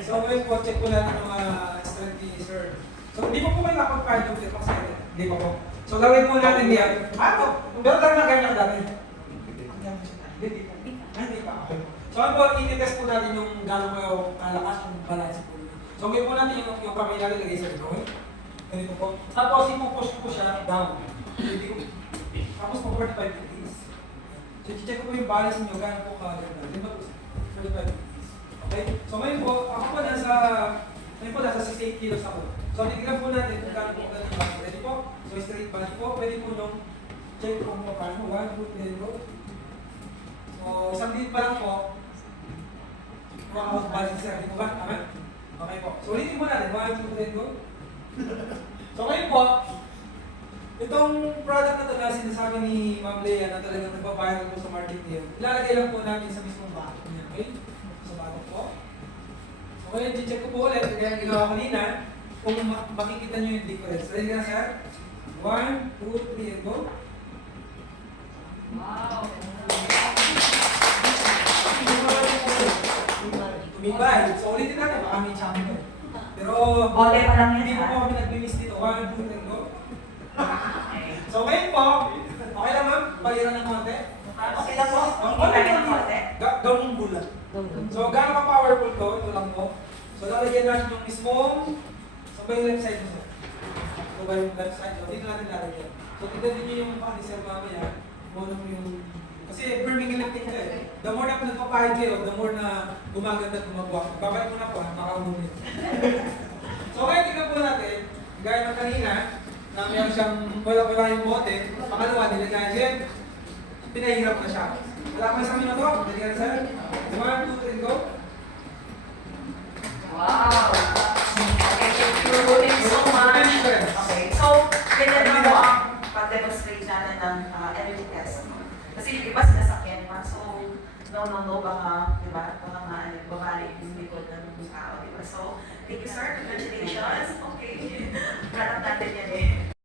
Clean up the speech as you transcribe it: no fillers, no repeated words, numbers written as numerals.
So ngayon po, check po natin yung strength ni sir. So hindi po kayo nakapag-find of it kasi hindi pa po. So gawin po natin yan. Pero tayo na ganyan dati. Hindi pa. Okay. So ano po, i-test po natin yung gano'n kayo kalakas yung balance po. So gawin po natin yung kamay natin lagay sa drawing. Ganito po. Tapos ipupush po siya down. Tapos po 45 degrees. So i-check ko po yung balance niyo gano'n po kaganda. Di ba po? 45 degrees. Okay? So ngayon po, ako po nasa 68 kilos ako. So titignan po natin kung gano'n po ganun body. Ready po? So straight body po. Pwede po nung check kung paano. 1, 2, 3, go. So isang minute pa lang po. Kung ako balance sir. Di po ba? Tama? Okay po. So ulitin po natin. 1, 2, 3, go. So ngayon po, itong product na ito na sinasabi ni Ma'am Lea na talagang nagpa-viral po sa market niya, ilalagay lang po natin sa mismong bakit niya. Okay? So bakit po? So ngayon, check ko po ulit. Kaya ginawa kanina, kung makikita nyo yung difference. Ready ka na sir? 1, 2, 3, and go. Wow! Tumibay. So ulitin natin, baka may champion. Pero Bote pa lang yan, hindi po ha? kami nag-miss dito. 1, 2, 3, go. So ngayon po, okay lang ma'am? Paliran ng konti. Okay lang po. Ang Hindi tayo ng konti. gawang bulat. So gano'n ka-powerful to, ito lang po. So lalagyan natin yung mismong, so ba yung left side mo sir? So ba yung left side? So dito natin lalagyan. So tignan niyo yung pang-reserve mamaya, kung ano yung, kasi firming electing ka eh. The more na nagpapahid kayo, the more na gumaganda at gumagawa. Babalik ko na po, makahulin. So kaya tignan po natin, gaya ng kanina, na meron siyang wala yung bote, pangalawa, nilagay din, pinahirap na siya. Wala pa sa amin na to, nilagay sir. 1, 2, 3, go. Wow! Okay, thank you. Thank you so much. Okay, so, ganyan na mo ang pag-demonstrate natin ng energy test. Kasi yung iba sinasakyan pa, so, no, baka, di ba, baka babalik yung likod ng tao, di ba? So, thank you sir, congratulations. Okay, hanap natin yan eh.